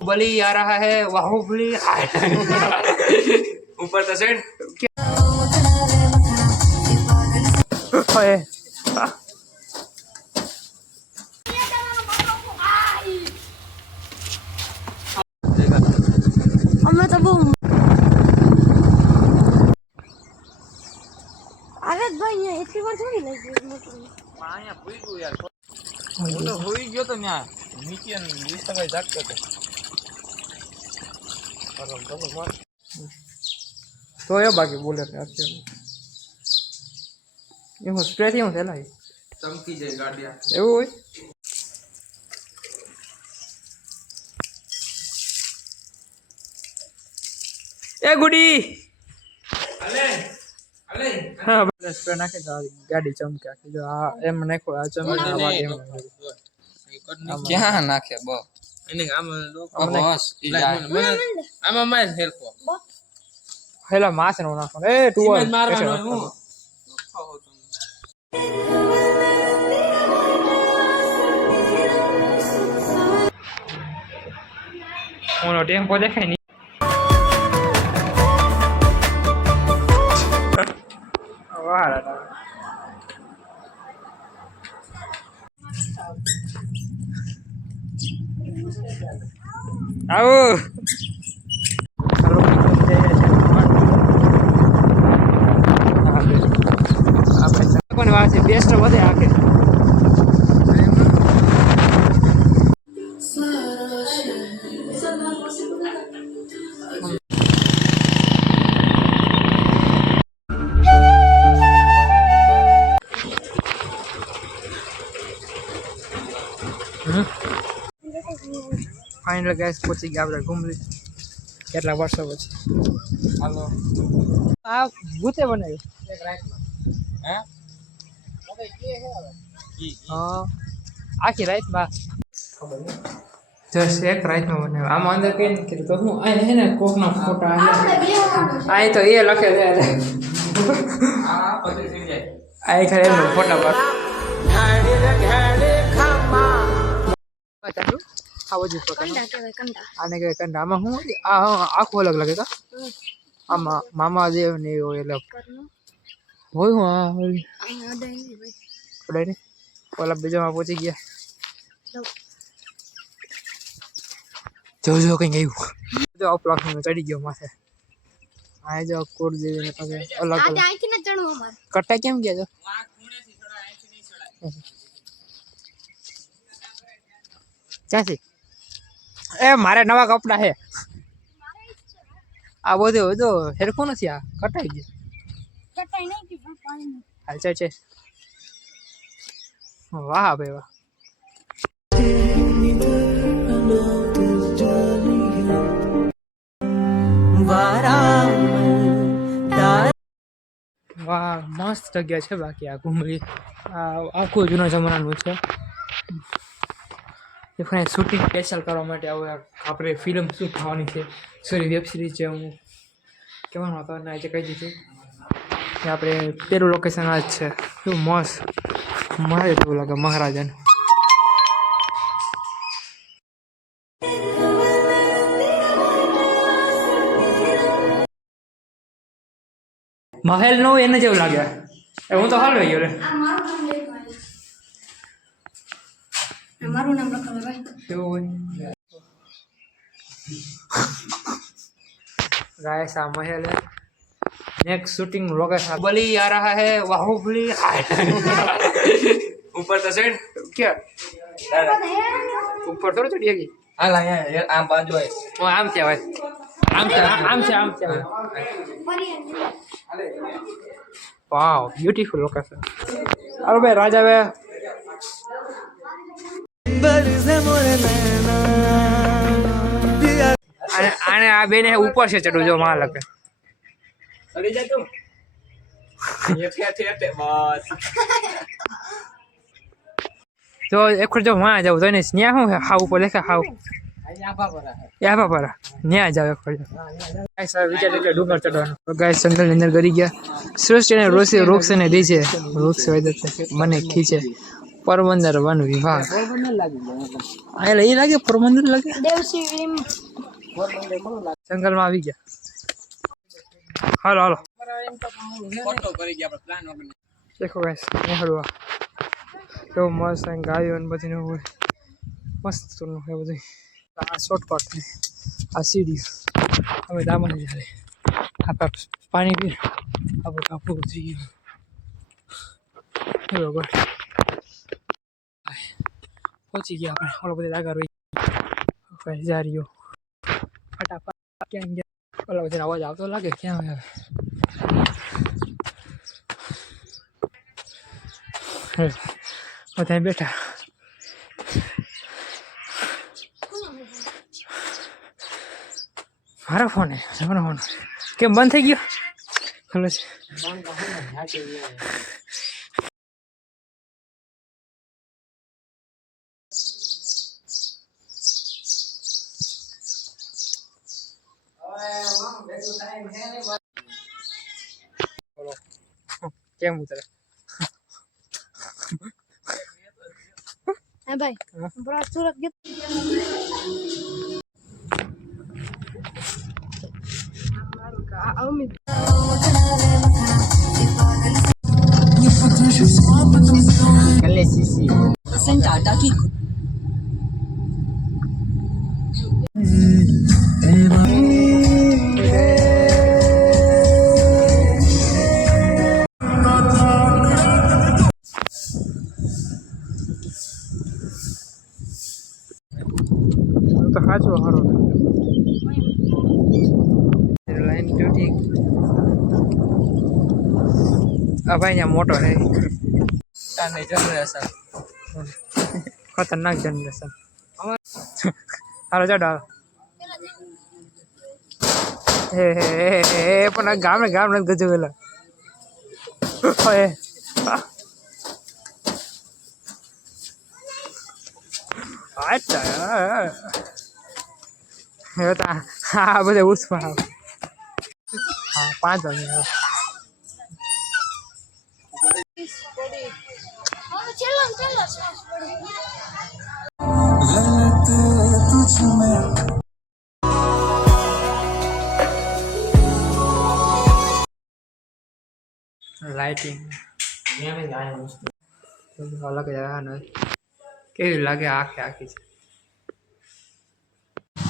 बली आ रहा है बाहुबली ऊपर तो सेट અમે તો બહુ અરે ભાઈ એટલી વાર થોડી લઈ ગઈ અહીંયા ભૂઈ ગયું યાર હું તો હોઈ ગયો તો ત્યાં નીચે 20% જાગતો હતો તો એ બાકી બોલે અત્યારે એવું સ્પ્રે થી હું થયેલા ચમકી જાય ગાડિયા એવું હોય એ ગુડી અલે અલે હા બસ સ્પ્રે નાખે તો ગાડી ચમકે આખી જો આ એમ નાખો આ ચમકે આ વાત એમ ક્યાં નાખે બો એને આમ બસ આમાં માર હેલ્પ હેલા માસ નો નાખો એ તું મારવાનો હું ઓનો ટેમ્પો દેખાય ની આવો આપણે વાત છે બેસ્ટ વધે આખે ફાઇનલ ગાઈસ પહોંચી ગયા આપણે ઘૂમરી કેટલા વર્ષો પછી હાલો આ ભૂતે બનાવ્યું એક રાતમાં હે હવે કે હે હવે હા આખી રાતમાં જસ એક રાતમાં બનાવ્યું આમાં અંદર કઈ નથી કીધું તો હું આ હે ને કોકના ફોટા આ તો એ લખે છે આ પછી થઈ જાય આ ખરે એનો ફોટા પર આવો જ આને કે કંડા આમાં હું આખું અલગ લાગે કા આમાં મામા દેવ ને હોય એટલે હોય હું આ પડે ને ઓલા બીજામાં પહોંચી ગયા જો કઈ ગયું જો અપલોક માં ચડી ગયો માથે આ જો કોડ દેવી ને પછી અલગ અલગ આંખી ન ચણવો માર કટા કેમ ગયા જો આ ખૂણેથી ચડા આંખી નહીં ચડાય ચાસી એ મારે નવા કપડા હે આ બધું જો હેરખું નથી આ કટાઈ ગયું કટાઈ નહીં કે પાણી હાલ છે વાહ ભાઈ વાહ વાહ મસ્ત જગ્યા છે બાકી આ ઘૂમરી આખું જૂના જમાનાનું છે શૂટિંગ સ્પેશિયલ કરવા માટે આપણે ફિલ્મ શૂટ થવાની છે સોરી વેબ સિરીઝ છે હું કહેવાનો હતો ને આજે કહી દીધું કે આપણે પેલું લોકેશન આ જ છે શું મસ્ત મારે જેવું લાગે મહારાજાને મહેલ નો એને જેવું લાગે હું તો હાલ ગયો રે મારું નામ લખો ભાઈ કેવું હોય गाइस आ महल है नेक्स्ट शूटिंग लोकेशन बली आ रहा है बाहुबली ऊपर तो सेट क्या ऊपर थोड़ा चढ़िएगी हां ला यार आम बाजू है वो आम क्या है आम क्या है वाओ ब्यूटीफुल लोकेशन अरे भाई राजा भाई आने आ बेने ऊपर से चढ़ो जो वहां लगे चढ़ी जा तुम ये थे बस तो एक जो वहां जाओ तो ने स्नेह हूं हाउ ऊपर लेखा हाउ यहाँ पर न्या जाओ एक गाइस विचार એટલે ડુંગર ચડવાનો તો ગાइस જંગલ ની અંદર ગરી ગયા સૃષ્ટિને રોક્ષ ને દી છે વૃક્ષ વેદત મને ખીચે પોરબંદર વન વિભાગ એટલે એ લાગે પોરબંદર લાગે દેવસી જંગલમાં આવી ગયા હાલો હાલો દેખો ગાઈસ નેહળવા તો મસ્ત ગાયો ને બધી હોય મસ્ત નું છે બધું આ શોર્ટકટ છે આ સીડી અમે દામન જાય આ પાણી પી આપણે કાપવું થઈ ગયું બરોબર પહોંચી ગયા આપણે ઓલો બધા લાગા રહી જા રહ્યો ફટાફટ ક્યાં ગયા ઓલા બધા અવાજ આવતો લાગે ક્યાં આવે બધા બેઠા મારો ફોન કેમ બંધ થઈ ગયો ખુલ્લો છે કેમ ઉતરે હા ભાઈ બરાબર સુરત ગયો તો ખાચો હારો લાઈન ડ્યુટી આ ભાઈ ત્યાં મોટો રહે જનરેશન ખતરનાક જનરેશન હાલો ચાલો હાલો હે પણ ગામ નથી ગજવેલા અચ્છા હા બધા ઉસમાં આવે હા 5 વાગે લાઇટિંગ અલગ કેવી લાગે આખી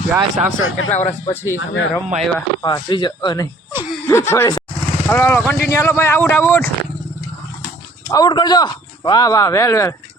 ગાય સાફસર કેટલા વર્ષ પછી અમે રમવા આવ્યા હા ત્રીજો નહીં હાલો હાલો કન્ટિન્યુ હાલો ભાઈ આઉટ કરજો વાહ વેલ બેટ